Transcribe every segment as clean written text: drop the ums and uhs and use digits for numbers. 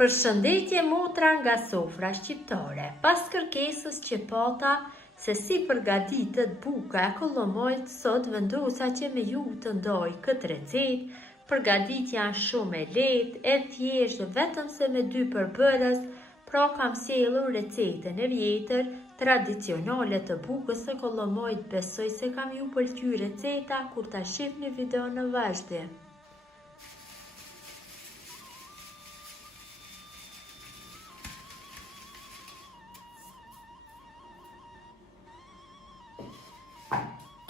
Përshëndetje motra nga sofra shqiptare. Pas kërkesës që pata se si përgatitet buka e kollomojt, sot vendosa që me ju të ndoj këtë recetë. Përgatitja është shumë e lehtë, e thjeshtë, vetëm se me 2 përbërës, pra kam sjellur recetën e vjetër tradicionale të bukës së kollomojt. Besoj se kam ju pëlqyer receta kur ta shihni video në vazhdim.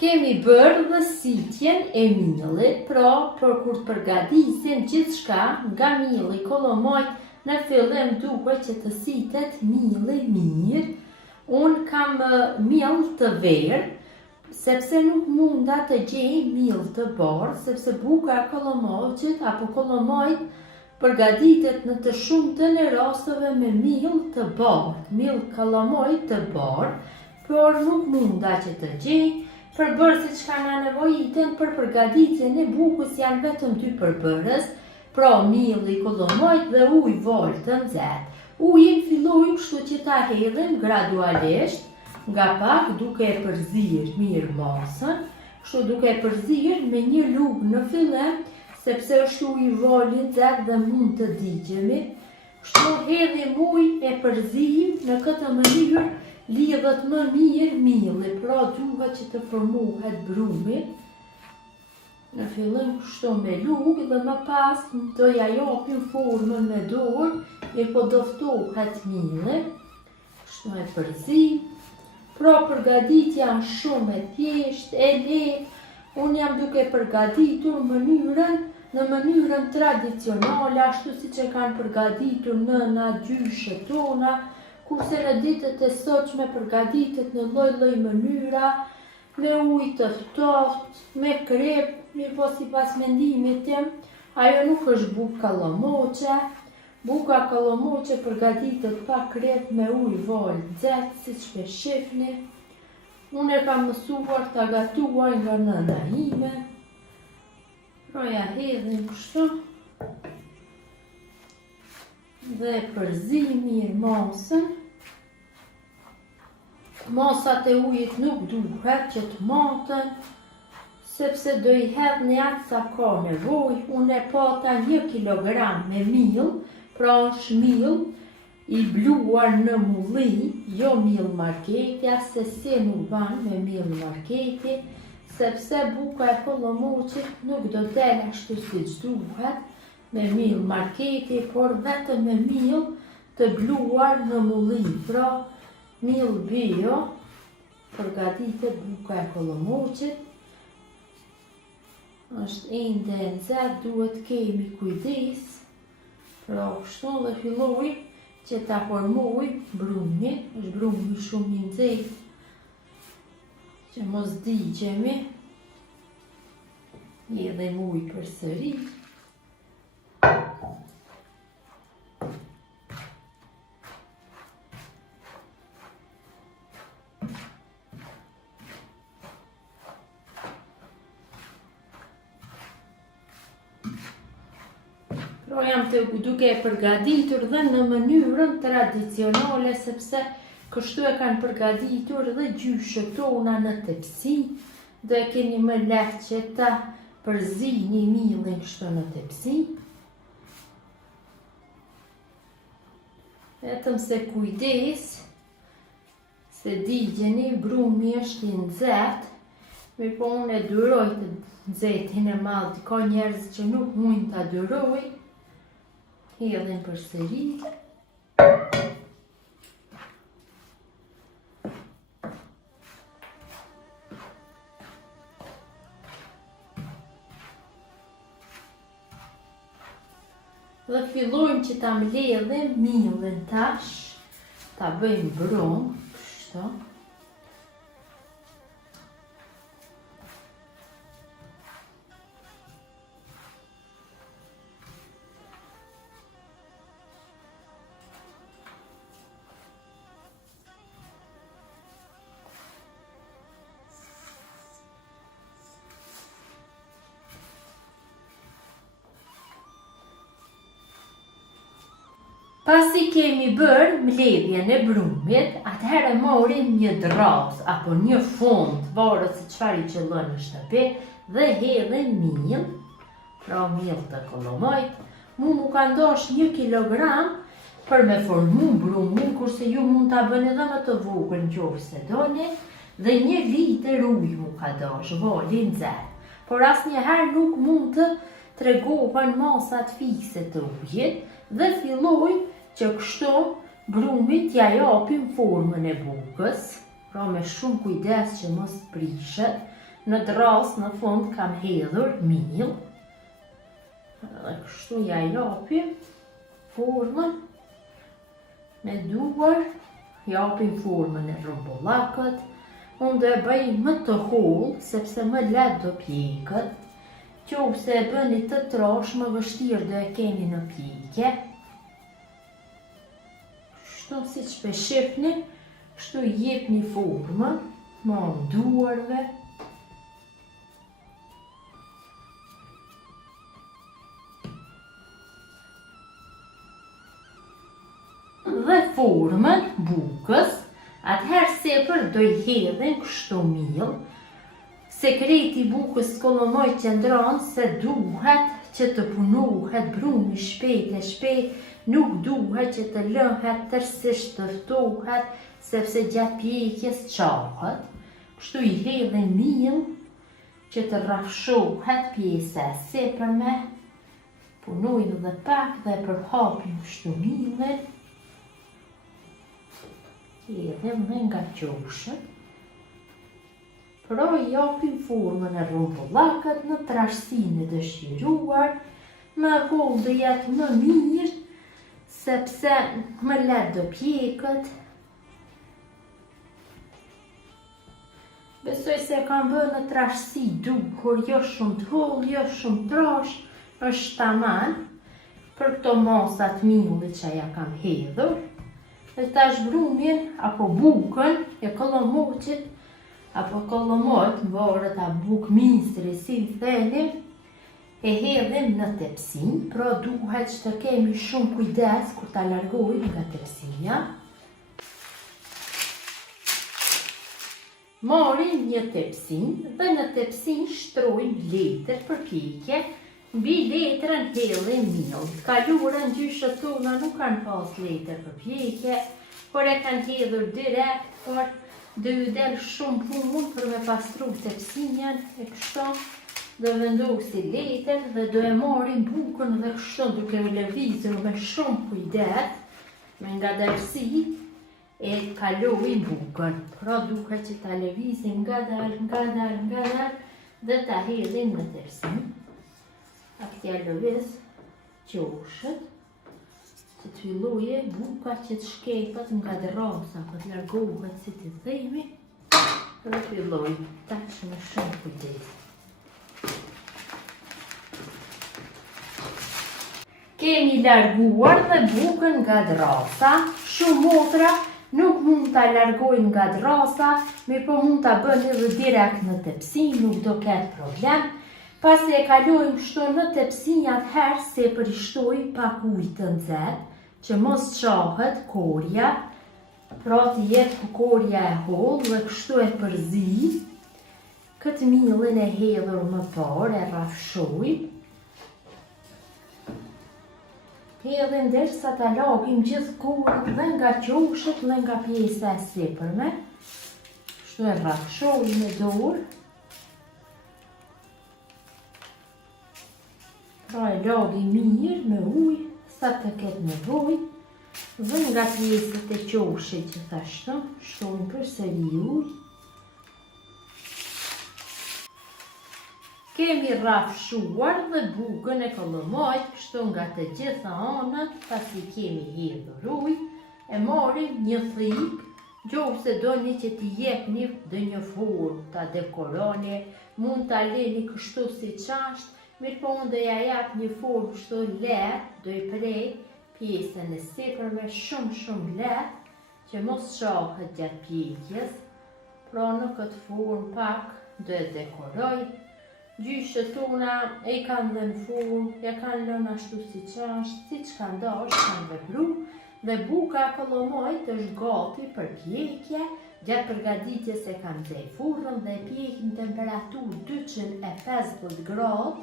Kemi bërë dhe sitjen e miellit, pra për kur të përgatisim gjithçka nga mielli kollomojt, në fillim duhet që të sitet mielli mirë. Unë kam miell të verë, sepse nuk munda të gjej miell të bardhë, sepse buka e kollomojt apo kollomojt përgatitet në të shumtën e rasteve me miell të bardhë, miell kollomojt të bardhë, por nuk munda që të gjej. Përbërësit që ka në nevojitën për përgatitjen e bukës janë vetëm 2 përbërës, pra mielli kollomojt dhe ujë val të nxehtë. Ujin fillojmë kështu që ta hedhim gradualisht, nga pak duke e përzirë mirë masën, kështu duke e përzirë me 1 lugë në fillim, sepse është ujë val i nxehtë dhe mund të digjemi. Kështu hedhim ujë e përzim në këtë mënyrë. Lidhet më mirë mielli, pra duhet që të formohet brumi. Në fillim kështu me lugë dhe më pas do ja japim formën me dorë, po do ftohet mielli. Kështu e përzim. Pra përgatitja është shumë e thjeshtë, e lehtë. Unë jam duke përgatitur në mënyrën tradicionale, ashtu siç e kanë përgatitur nëna, gjyshet tona. Kurse në ditët e sotshme përgatitet në lloj-lloj mënyra, me ujë të ftohtë, me krep, po sipas mendimit tim, ajo nuk është bukë kollomoçe. Buka kollomoçe përgatitet pa krep, me ujë val nxehtë, siç e shihni. Unë e kam mësuar ta gatuaj nga nëna ime. Pra ja hedhim kështu. Dhe përzim mirë masën. Masat e ujit nuk duhet që të matën, sepse do i hedhni atë sa ka nevojë. Unë e pata 1 kilogram me miell, pra është miell i bluar në mulli, jo miell marketi, se si nuk ban me miell marketi, sepse buka e kollomoçit nuk do del ashtu siç duhet me miell marketi, por vetëm me miell të bluar në mulli, pra miell bio, përgatitet buka e kollomoçit. Është ende e nxehtë, duhet kemi kujdes. Pra kështu dhe filloj që ta formoj brumin, është brumi shumë i nxehtë, që mos digjemi. Hedhim ujë përsëri. Pra jam duke e përgatitur dhe në mënyrën tradicionale, sepse kështu e kanë përgatitur dhe gjyshet tona në tepsi, dhe keni më lehtë që ta përzini miellin kështu në tepsi. Vetëm se kujdes, se digjeni brumi është i nxehtë, po unë e duroj të nxehtin e madh, ka njerëz që nuk mund ta duroj. Hedhim përsëri. Dhe fillojmë që ta mbledhim miellin tash, ta bëjmë brum, kështu. Pasi kemi bërë mbledhjen e brumit, atëherë morim një dras apo një fund, varet se çfarë i qëllon në shtëpi, dhe hedhim miell, pra miell të kollomojt. Mu ka ndosh 1 kilogram për me formu brumin, kurse ju mund ta bëni edhe më të vogël nëse doni, dhe 1 litër ujë mu ka dosh, voli nxehtë. Por asnjëherë nuk mund të tregohen masat fikse të ujit dhe filloj që kështu brumit ja japim formën e bukës, pra me shumë kujdes që mos prishet. Në dras në fund kam hedhur miell, dhe kështu ja japim formën me duar, japim formën e rumbullakët. Unë do e bëj më të hollë, sepse më lehtë do pjekët. Nëse e bëni të trash, më vështirë do e keni në pjekje. Kështu siç po shihni, kështu jepni formën, me duarve. Dhe formën bukës, atëherë sepër do i hedhin kështu miell. Sekreti i bukës kollomoj qëndron se duhet që të punohet brumi shpejt e shpejt, nuk duhet që të lëhet tërësisht të ftohet, sepse gjatë pjekjes qahet. Kështu i hedhin miell që të rrafshohet pjesa e sipërme. Punojnë edhe pak dhe përhapim kështu miellin. Hedhim dhe nga qoshët. Pra i japim formën e rumbullakët në trashësinë e dëshiruar, më hollë do jetë më mirë, sepse më lehtë do pjekët. Besoj se kam bërë në trashësi duhur, jo shumë të hollë, jo shumë trash, është tamam për këto masat mielli që ja kam hedhur. Dhe tash brumin apo bukën e kollomoqit, apo kollomojt, varet a buk misri, si theni, e hedhim në tepsin, pra duhet që të kemi shumë kujdes kur ta largojmë nga tepsia. Marrim një tepsin dhe në tepsin shtrojmë letër për pjekje. Mbi letrën hedhim miell. Të kaluarën gjyshat tona nuk kanë pas letër për pjekje, por e kanë hedhur direkt, por do ju del shumë punë për me pastru tepsinjen e kështu. Do vendosi letër dhe do e marrim bukën dhe kështu duke u lëvizur me shumë kujdes, me ngadalësi, e kalojmë bukën. Pra duhet që ta lëvizim ngadal dhe ta hedhim në tepsin. Aktja lëviz qoshët, që të filloje buka që të shkepet nga drasa, për të largohet si të themi, dhe filloj tash me shumë kujdes. Kemi larguar dhe bukën nga drasa, shumë motra nuk mund ta largojnë nga drasa, mirëpo mund ta bëni edhe direkt në tepsin, nuk do ketë problem. Pasi e kalojmë kështu në tepsin, atëherë sepër i shtoj pak ujë të nxehtë, që mos qahet korja, pra të jetë korja e hollë dhe kështu e përzi. Këtë miellin e hedhur më parë, e rrafshojmë. Hedhim derisa ta lagim gjithë korën dhe nga qoshët dhe nga pjesa e sipërme. Kështu e rrafshojmë me dorë. Pra e lagi mirë me ujë, sa të ketë nevojë, dhe nga pjesët e qoshit gjithashtu, shtojmë përsëri ujë. Kemi rrafshuar dhe bukën e kollomojt, kështu nga të gjitha anët, pasi kemi hedhur ujë, e marrim një thik, nëse doni që t'i jepni ndonjë formë, ta dekoroni, mund ta lëni kështu siç është. Mirëpo unë do ja jap një formë kështu lehtë, do i prej pjesën e sipërme shumë lehtë, që mos qahet gjatë pjekjes. Pra në këtë formë pak do e dekoroj. Gjyshet tona e kanë dhe në formë, ja kanë lënë ashtu siç është, siç kanë dashur, kanë vepruar. Dhe buka e kollomojt është gati për pjekje. Gjatë përgatitjes e kam nxjerr furrën dhe e pjek në temperaturë 250 gradë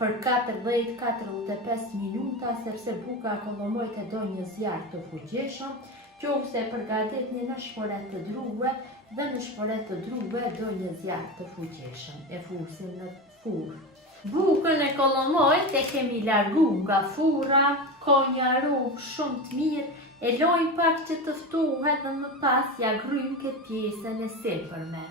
për 40-45 minuta, sepse buka e kollomojt e do një zjarr të fuqishëm. Qofse e përgatitni në shporet të druve dhe në shporet të druve do një zjarr të fuqishëm. E fusim në furrë. Bukën e kollomojt e kemi largu nga furra, ka një aromë shumë të mirë, e lojmë pak që të ftohet dhe më pas ja grym këtë pjesën e sipërme.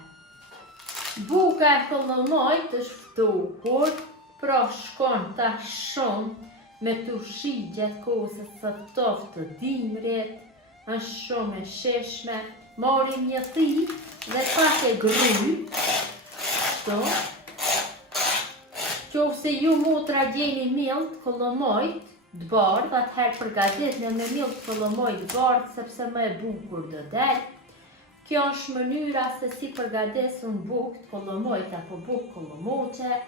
Buka e kollomojt është ftohur, pra shkon tash shumë me turshi gjatë kohës së ftoftë të dimrit, është shumë e shishme. Marrim një thijë dhe pak e grymë, kështu. Qofse ju motra gjeni miell të kollomojt të bardhë, atëherë përgatitni me miell të kollomojt të bardhë, sepse më e bukur do del. Kjo është mënyra se si përgatis unë bukë të kollomojt apo bukë kollomoqe.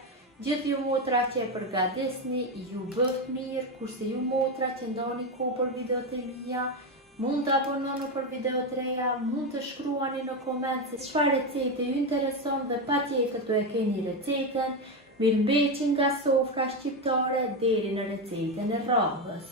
Gjithë ju motra që e përgatisni ju bëft mirë, kurse ju motra që ndani kohë për videot e mia, mund të abononi për video të reja, mund të shkruani në koment se çfarë recete ju intereson dhe patjetër do e keni recetën. Mirëmbëjtje nga sofra shqiptare deri në recetën e radhës.